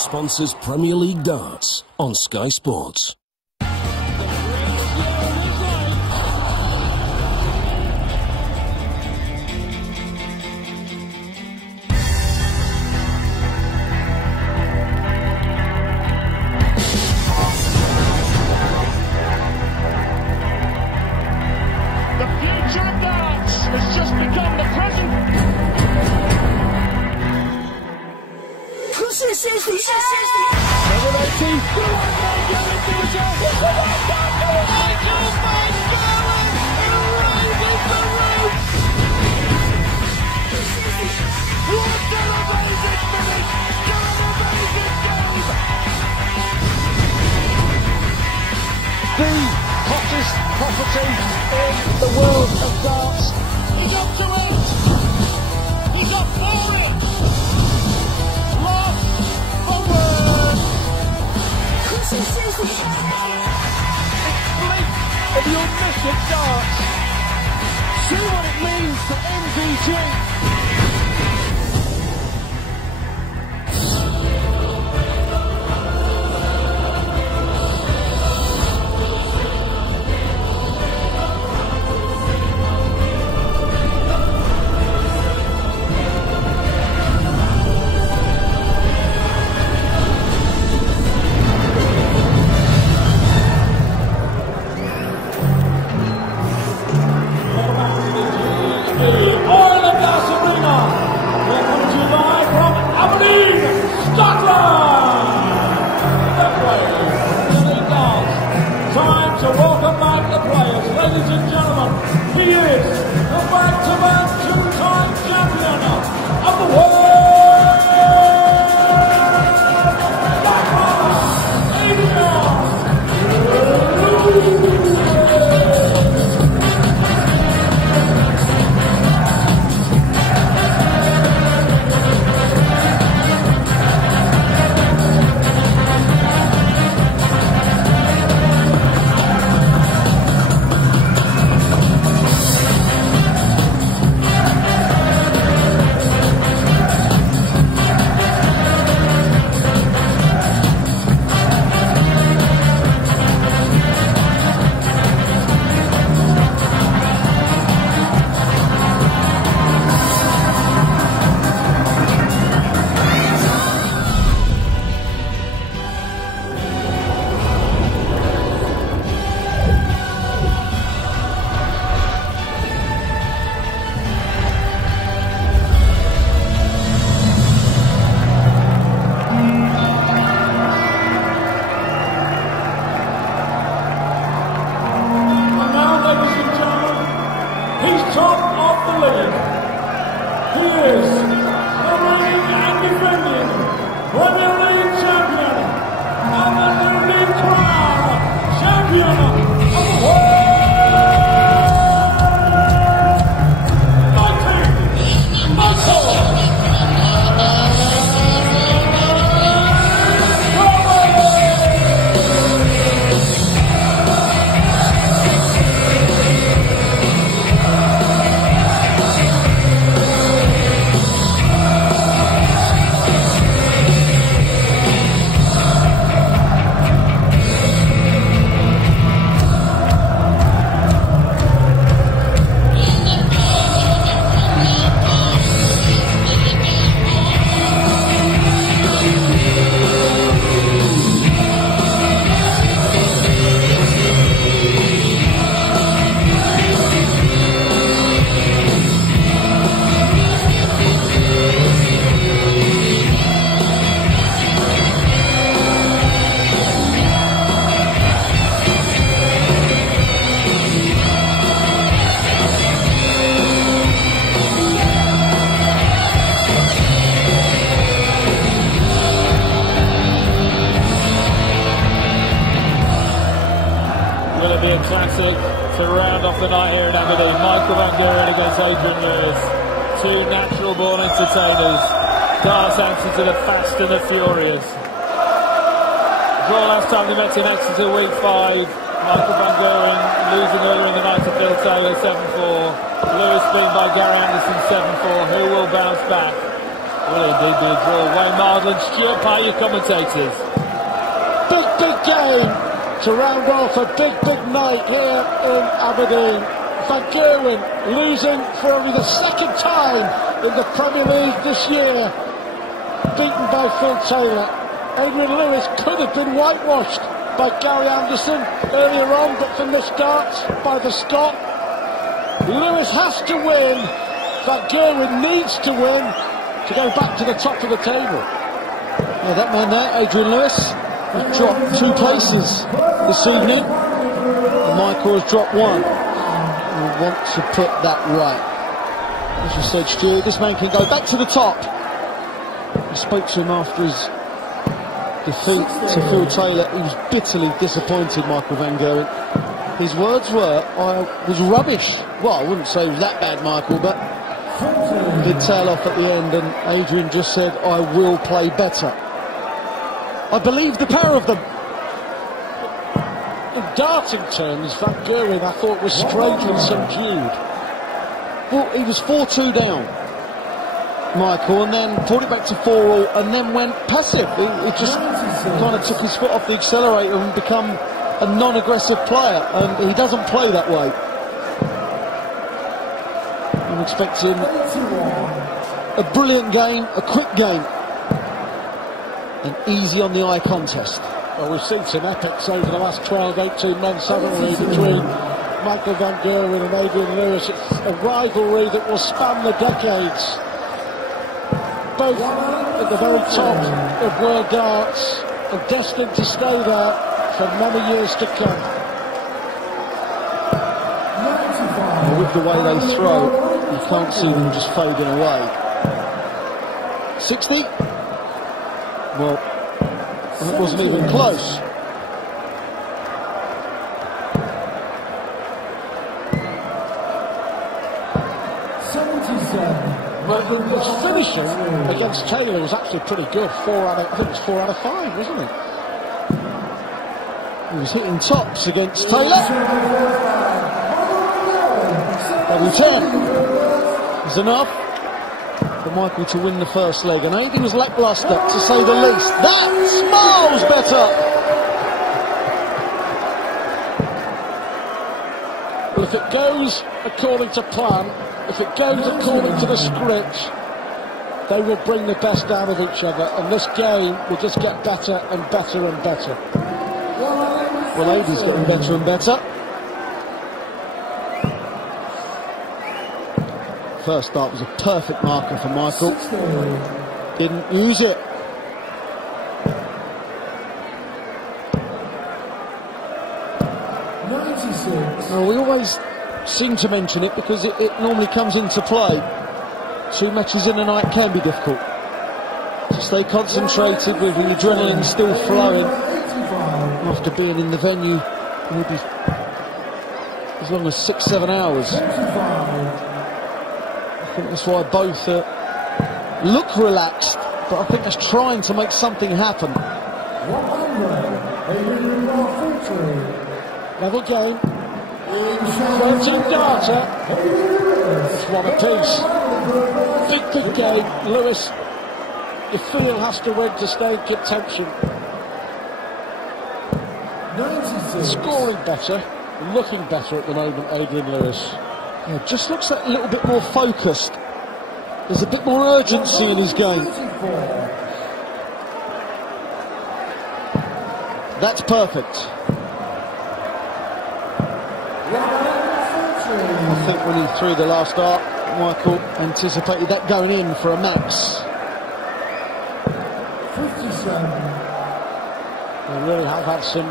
sponsors Premier League darts on Sky Sports. The future of darts has just become the present. The hottest property in the world of darts. He's up to it. He's up for it. Lost for words. Of your omniscient darts. See what it means to MVG. To welcome back the players, ladies and gentlemen, he is the back-to-back two-time champion of the world! Top of the league. He is the reigning and defending Premier League champion and the newly crowned champion of the world, Will it be a classic to round off the night here in Aberdeen? Michael Van Gerwen against Adrian Lewis. Two natural-born entertainers. Darts answer to the fast and the furious. Draw last time they met in Exeter week 5. Michael Van Gerwen losing earlier in the night to Phil Taylor 7-4. Lewis beaten by Gary Anderson 7-4. Who will bounce back? Will indeed be a draw. Wayne Marlin, Stuart Pye, your commentators. Big game to round off a big night here in Aberdeen. Van Gerwen losing for only the second time in the Premier League this year. Beaten by Phil Taylor. Adrian Lewis could have been whitewashed by Gary Anderson earlier on, but for missed darts by the Scot. Lewis has to win. Van Gerwen needs to win to go back to the top of the table. Yeah, that man there, Adrian Lewis, has dropped 2 places this evening, and Michael has dropped 1. We want to put that right. As you said, Stuart, this man can go back to the top. I spoke to him after his defeat to Phil Taylor. He was bitterly disappointed, Michael Van Gerwen. His words were, I was rubbish. Well, I wouldn't say it was that bad, Michael, but he did tail off at the end, and Adrian just said, I will play better. I believe the pair of them. In darting terms, Van Gerwen, I thought, was strangely subdued. Well, he was 4-2 down, Michael, and then brought it back to 4-all, and then went passive. He just kind of took his foot off the accelerator and become a non-aggressive player, and he doesn't play that way. I'm expecting a brilliant game, a quick game, and easy on the eye contest. Well, we've seen some epics over the last 12, 18 months, haven't we, between Michael Van Gerwen and Adrian Lewis. It's a rivalry that will span the decades. Both at the very top of world darts and destined to stay there for many years to come. With the way they throw, you can't see them just fading away. 60? Well, it wasn't even close. But his finishing against Taylor was actually pretty good. I think it was 4 out of 5, wasn't it? He was hitting tops against Taylor. Double 10 is enough for Michael to win the first leg, and Adi was lacklustre, to say the least. That's miles better. Well, if it goes according to plan, if it goes according to the script, they will bring the best out of each other, and this game will just get better and better and better. Well, Adi's getting better and better. First start was a perfect marker for Michael. Didn't use it. Well, we always seem to mention it because it normally comes into play. 2 matches in a night can be difficult. To stay concentrated with the adrenaline still flowing after being in the venue maybe as long as 6-7 hours. I think that's why both look relaxed, but I think that's trying to make something happen. Level game. 13 darter. It's 1 apiece. Big game. Lewis, you feel, has to win to stay in contention. Scoring better, looking better at the moment, Adrian Lewis. Yeah, just looks a little bit more focused. There's a bit more urgency in his game. That's perfect. I think when he threw the last dart, Michael anticipated that going in for a max. They really have had some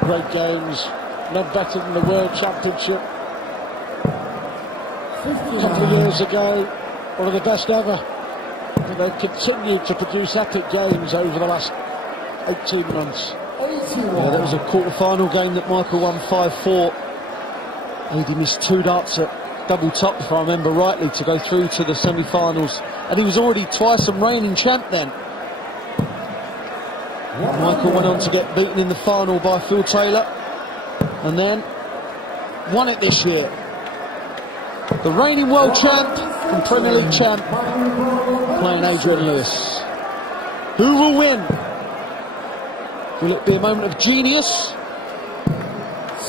great games. None better than the World Championship a couple of years ago. One of the best ever. And they've continued to produce epic games over the last 18 months. Yeah, that was a quarter-final game that Michael won 5-4. Adi missed 2 darts at double top, if I remember rightly, to go through to the semi-finals. And he was already twice and reigning champ then. Michael went on to get beaten in the final by Phil Taylor, and then won it this year. The reigning world champ and Premier League champ playing Adrian Lewis. Who will win? Will it be a moment of genius?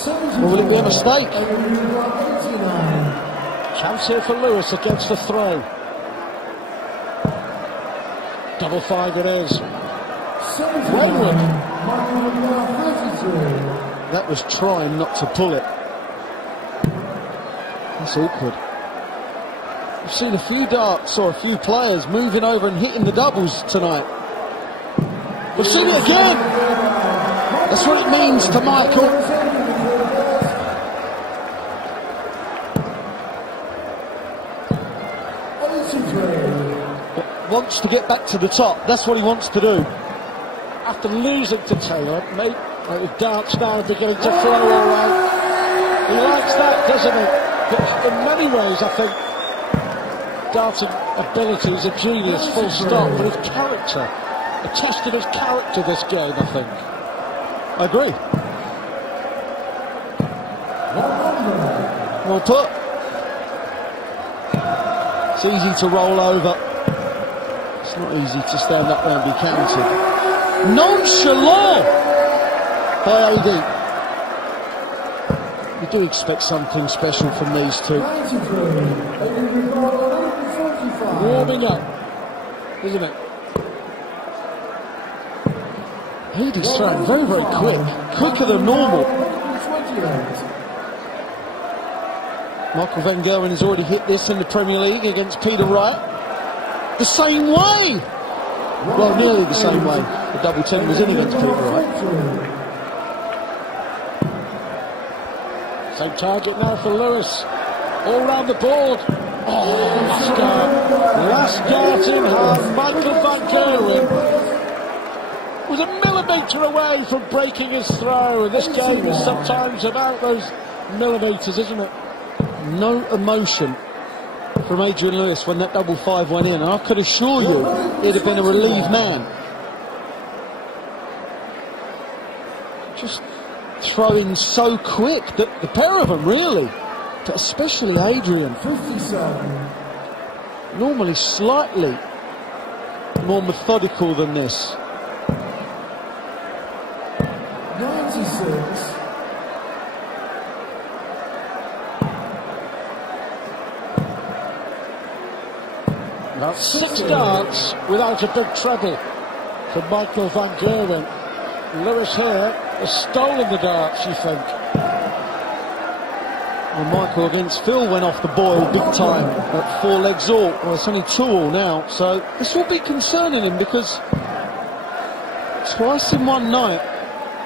Or will it be a mistake? Chance here for Lewis against the throw. Double 5 it is. Gerwen. That was trying not to pull it. That's awkward. I've seen a few darts or a few players moving over and hitting the doubles tonight. We've seen it again. That's what it means to Michael. Wants to get back to the top. That's what he wants to do. After losing to Taylor, mate, darts now beginning to flow all right. He likes that, doesn't he? But in many ways, I think darting ability is a genius, full stop. But his character, a test of his character this game, I think. I agree. Well put. It's easy to roll over. It's not easy to stand up there and be counted. Nonchalant by AD. You do expect something special from these two. Warming up, isn't it? AD's throwing very, very quick. Quicker than normal. Michael van Gerwen has already hit this in the Premier League against Peter Wright. The same way! Well, nearly the same way. The double 10 was in against Peter Wright. Same target now for Lewis. All round the board. Oh, last dart. Last dart in hand. Michael van Gerwen was a millimetre away from breaking his throw. And this game is sometimes about those millimetres, isn't it? No emotion from Adrian Lewis when that double 5 went in. And I could assure you he'd have been a relieved man. Just throwing so quick, that the pair of them really, but especially Adrian. 57. Normally slightly more methodical than this. 96. About 6 darts without a big treble for Michael van Gerwen. Lewis here has stolen the darts, you think? Well, Michael against Phil went off the boil big time at 4 legs all. Well, it's only 2 all now, so this will be concerning him because twice in one night,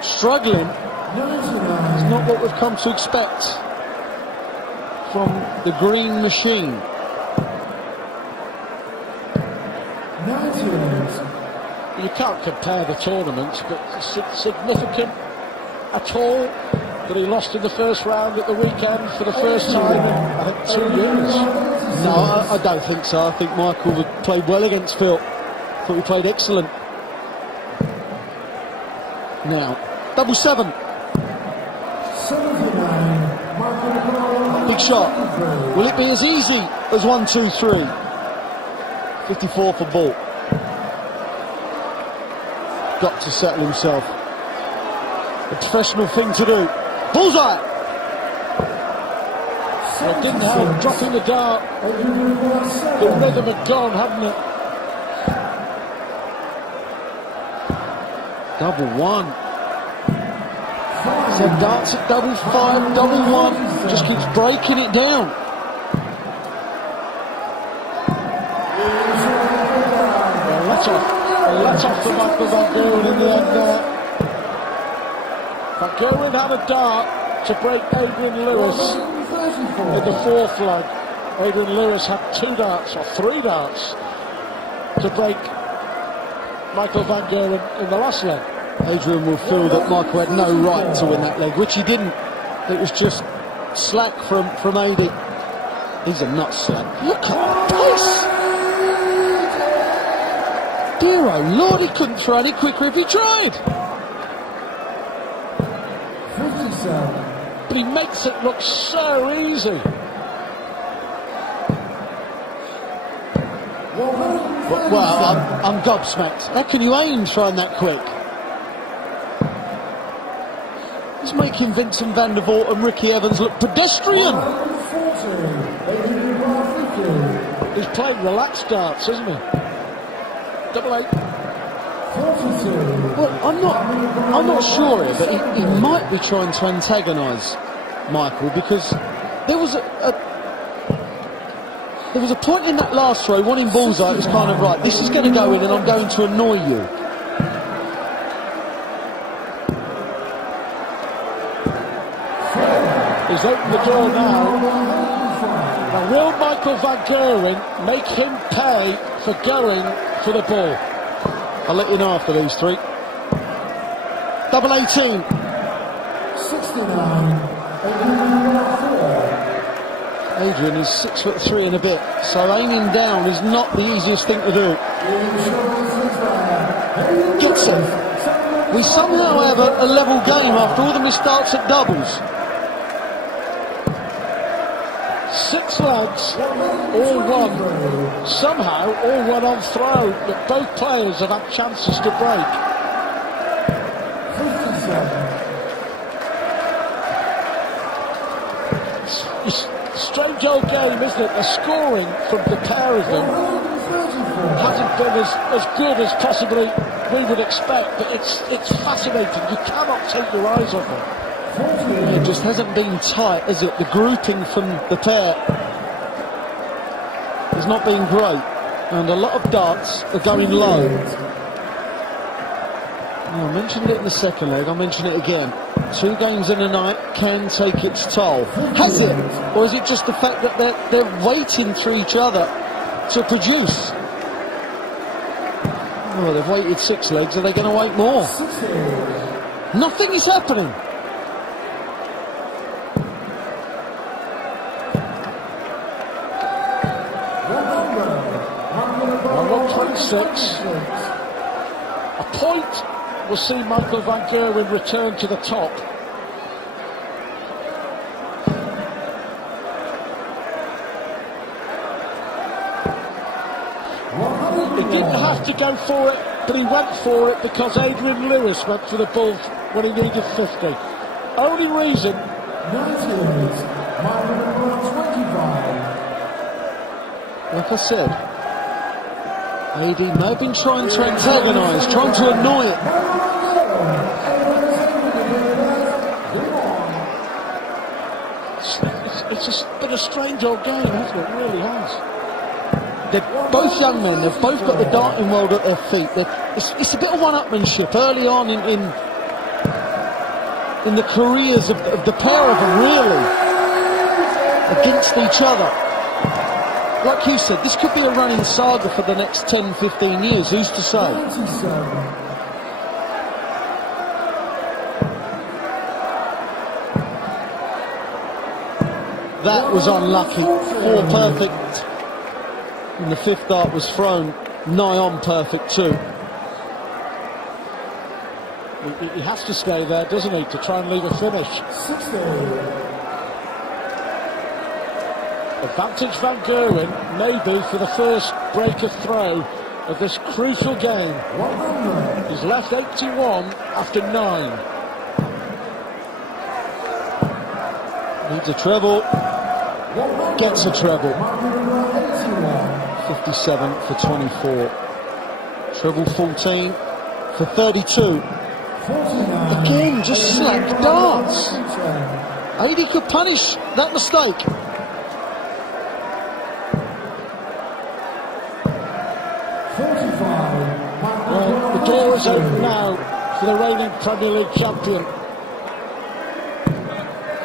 struggling, is not what we've come to expect from the green machine. 98. You can't compare the tournaments, but significant at all that he lost in the first round at the weekend for the first time in, I think, 2 years. No, I don't think so. I think Michael played well against Phil. Thought he played excellent. Now, double 7. 79. Big shot. Will it be as easy as 1, 2, 3? 54 for ball. Got to settle himself. A professional thing to do. Bullseye! It didn't help dropping the dart. The rhythm had gone, hadn't it? Double 1. So darts at double 5, double 1. Just keeps breaking it down. Let off the Michael van Gerwen in the end there. Van Gerwen had a dart to break Adrian Lewis in the 4th leg. Adrian Lewis had 2 darts or 3 darts to break Michael van Gerwen in the last leg. Adrian will feel that Michael had no right to win that leg, which he didn't. It was just slack from AD. He's a nut slack. Look at the pace! Dear oh Lord, he couldn't throw any quicker if he tried. 57. But he makes it look so easy. But Well, I'm gobsmacked. How can you aim trying that quick? He's making Vincent van der Voort and Ricky Evans look pedestrian. He's playing relaxed darts, isn't he? Double 8. Well, I'm not sure here, but he might be trying to antagonise Michael, because there was a point in that last throw, one in bullseye, it was kind of right, this is going to go in and I'm going to annoy you. He's opened the door now. Now, will Michael van Gerwen make him pay for going for the ball? I'll let you know after these three. Double 18. 69. Adrian is 6'3" and a bit, so aiming down is not the easiest thing to do. Gets it. We somehow have a level game after all the misstarts at doubles. 6 legs, all one. Somehow, all one on throw, but both players have had chances to break. 57. Strange old game, isn't it? The scoring from the pair of them hasn't been as good as possibly we would expect, but it's fascinating. You cannot take your eyes off it. It just hasn't been tight, has it? The grouping from the pair has not been great, and a lot of darts are going low. I mentioned it in the second leg, I'll mention it again. 2 games in a night can take its toll. Has it? Or is it just the fact that they're waiting for each other to produce? Oh, they've waited 6 legs, are they going to wait more? Nothing is happening. Well, 26. A point will see Michael van Gerwen return to the top. He didn't have to go for it, but he went for it because Adrian Lewis went for the ball when he needed 50. Only reason. 98, like I said, AD may have been trying to antagonise, trying to annoy it. It's been a strange old game, hasn't it? It really has. They're both young men, they've both got the darting world at their feet. It's a bit of one-upmanship early on in the careers of the pair of them, really, against each other. Like you said, this could be a running saga for the next 10, 15 years, who's to say? That was unlucky. 4 perfect. And the 5th dart was thrown nigh on perfect too. He has to stay there, doesn't he, to try and leave a finish. 60. Advantage van Gerwen, maybe for the first break of throw of this crucial game. He's left 81 after 9. Needs a treble. Gets a treble. 57 for 24. Treble 14 for 32. Again, just slack darts. AD could punish that mistake. Well, the door is open now for the reigning Premier League champion.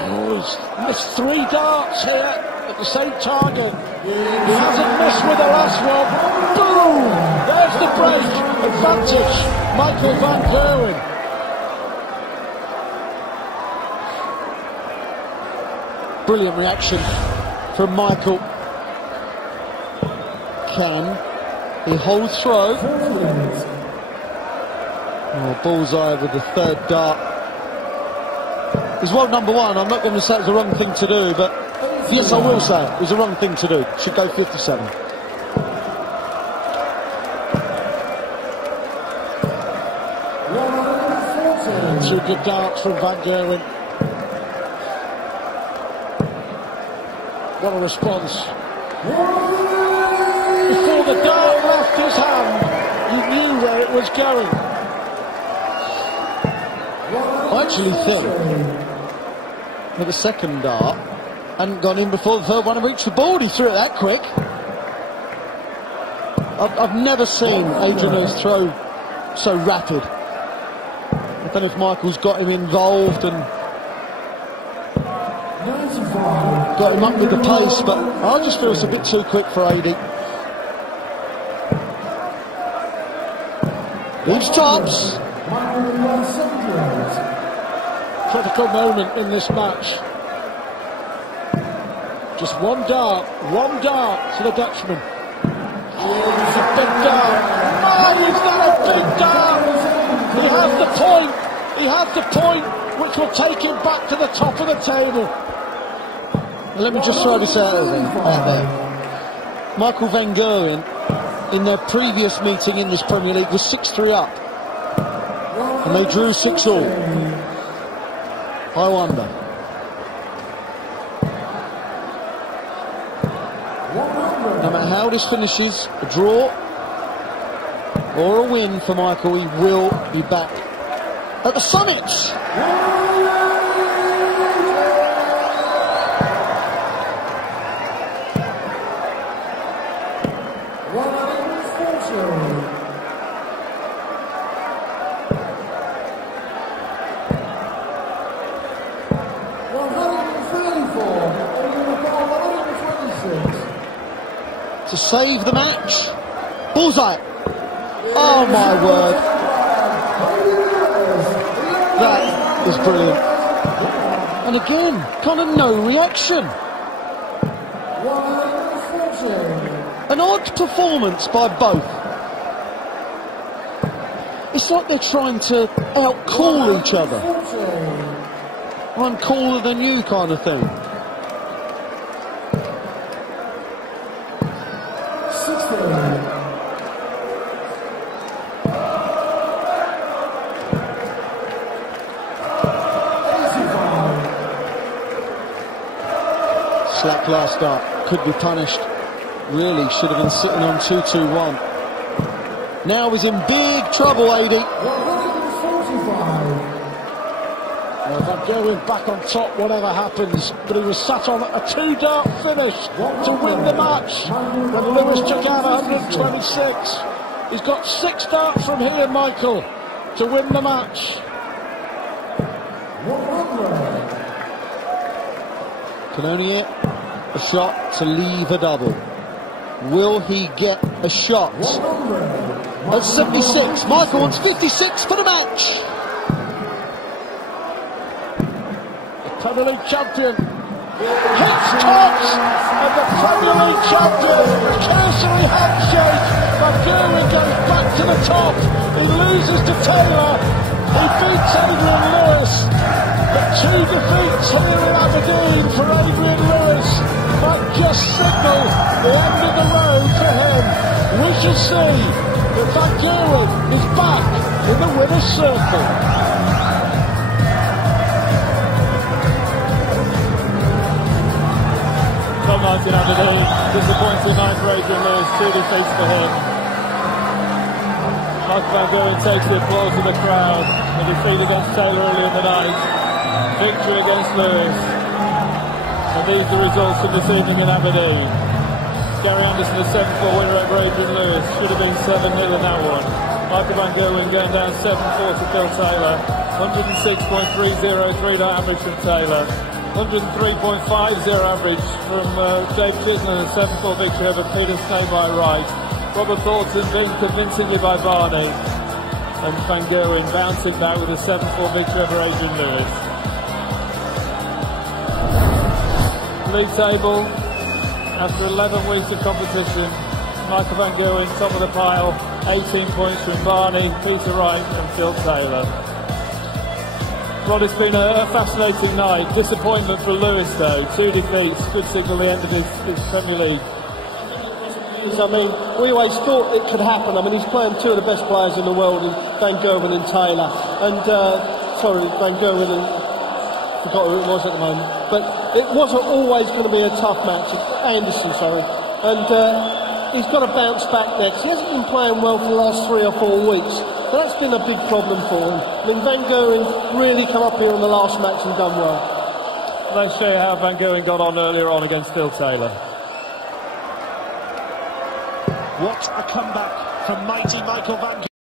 Oh, he's missed 3 darts here at the same target. He hasn't missed with the last one. Boom! There's the break. Advantage, Michael van Gerwen. Brilliant reaction from Michael. Can he hold throw? Oh, bullseye with the 3rd dart. He's world number 1. I'm not going to say it's the wrong thing to do, but yes, I will say it was the wrong thing to do. Should go 57. Two good darts from Van Gerwen. What a response. Before the dart left his hand, you knew where it was going. I actually think that the second dart hadn't gone in before the third one had reached the board. He threw it that quick. I've never seen Adrian Lewis throw so rapid. I don't know if Michael's got him involved and got him up with the pace, but I just feel it's a bit too quick for AD. Leaves tops. Critical moment in this match. Just one dart to the Dutchman. It's a big dart. Oh, is that a big dart? He has the point which will take him back to the top of the table. Let me just throw this out there. Michael Van Gerwen, in their previous meeting in this Premier League, was 6-3 up. And they drew 6-all. I wonder. No matter how this finishes, a draw or a win for Michael, he will be back at the summit. To save the match. Bullseye. Oh my word. That is brilliant. And again, kind of no reaction. An odd performance by both. It's like they're trying to out-call each other. I'm cooler than you kind of thing. Slack last start, could be punished. Really should have been sitting on 2-2-1. Now he's in big trouble, AD. Well, Van Gerwen back on top, whatever happens, but he was sat on a 2-dart finish to win the match when Lewis took out 126. He's got 6 darts from here, Michael, to win the match. Can only hit a shot to leave a double. Will he get a shot? At 76, Michael wants 56 for the match. The Premier League champion hits tops, and the Premier League champion, cursory handshake. Van Gerwen goes back to the top. He loses to Taylor. He beats Adrian Lewis. But 2 defeats here in Aberdeen for Adrian Lewis. That just signal the end of the road for him. We shall see that Van Gerwen is back in the winner's circle. Top night in Aberdeen, disappointing night for Adrian Lewis, 2 defeats for him. Michael Van Gerwen takes the applause of the crowd. A defeat against Taylor early in the night. Victory against Lewis. And these are the results from this evening in Aberdeen. Gary Anderson, the 7-4 winner over Adrian Lewis. Should have been 7-0 in that one. Michael Van Gerwen going down 7-4 to Phil Taylor. 106.303 average from Taylor. 103.50 average from Dave Chisholm, a 7-4 victory over Peter Snay by Wright. Robert Thornton being convincingly by Barney. And Van Gerwen bouncing back with a 7-4 victory over Adrian Lewis. League table, after 11 weeks of competition, Michael Van Gerwen top of the pile, 18 points from Barney, Peter Wright and Phil Taylor. Well, it's been a fascinating night. Disappointment for Lewis though, 2 defeats, could signal the end of his Premier League. I mean, we always thought it could happen. I mean, he's playing 2 of the best players in the world. Van Gerwen and Taylor. And, sorry, Van Gerwen and... forgot who it was at the moment. But it wasn't always going to be a tough match. Anderson, sorry. And he's got to bounce back next. He hasn't been playing well for the last 3 or 4 weeks. But that's been a big problem for him. I mean, Van Gerwen really come up here in the last match and done well. Let's show you how Van Gerwen got on earlier on against Phil Taylor. What a comeback from mighty Michael Van Gerwen.